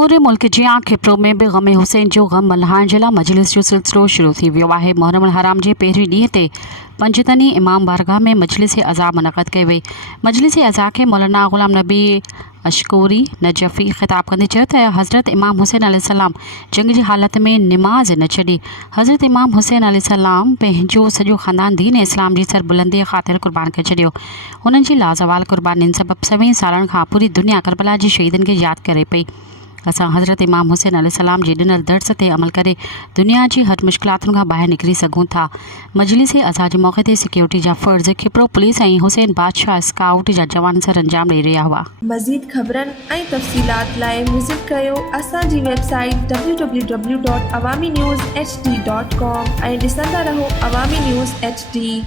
समूरे मुल्क जी खिप्रो में भी गम हुसैन जो गम मल्हाइण जे लाइ मजलिस जो सिलसिलो शुरू थी वियो आहे। मुहर्रम हराम जे पहिरीं ॾींहं ते पंजतनी इमाम बारगाह में मजलिस अज़ा मुनक़द कई वई। मजलिस अज़ा के मौलाना ग़ुलाम नबी अशकोरी नजफ़ी ख़िताब कंदे चयो त हज़रत इमाम हुसैन अलैहिस्सलाम जंग जी हालत में निमाज़ न छॾी। हज़रत इमाम हुसैन अलैहिस्सलाम पंहिंजो सॼो ख़ानदान दीन इस्लाम जी सरबुलंदी ख़ातिर क़ुर्बान करे छॾियो। हुननि जी लाज़वाल क़ुर्बानीनि सबबि 20 सालनि खां पूरी दुनिया करबला जी शहीदनि खे यादि करे पई। असां हज़रत इमाम हुसैन अलैहिस्सलाम जे ॾिनल दर्स ते अमल करे दुनिया जी हर मुश्किलातुनि खां ॿाहिरि निकिरी सघूं था। मजलिस अज़ा जे मौक़े ते सिक्योरिटी जा फ़र्ज़ खिप्रो पुलिस ऐं हुसैन बादशाह स्काउट जा जवान सर अंजाम ॾेई रहिया हुआ। मज़ीद ख़बरनि ऐं तफ़सीलात लाइ विज़िट कयो असांजी वेबसाइट www.awamiNewsHD.com ऐं ॾिसंदा रहो अवामी न्यूज़ HD।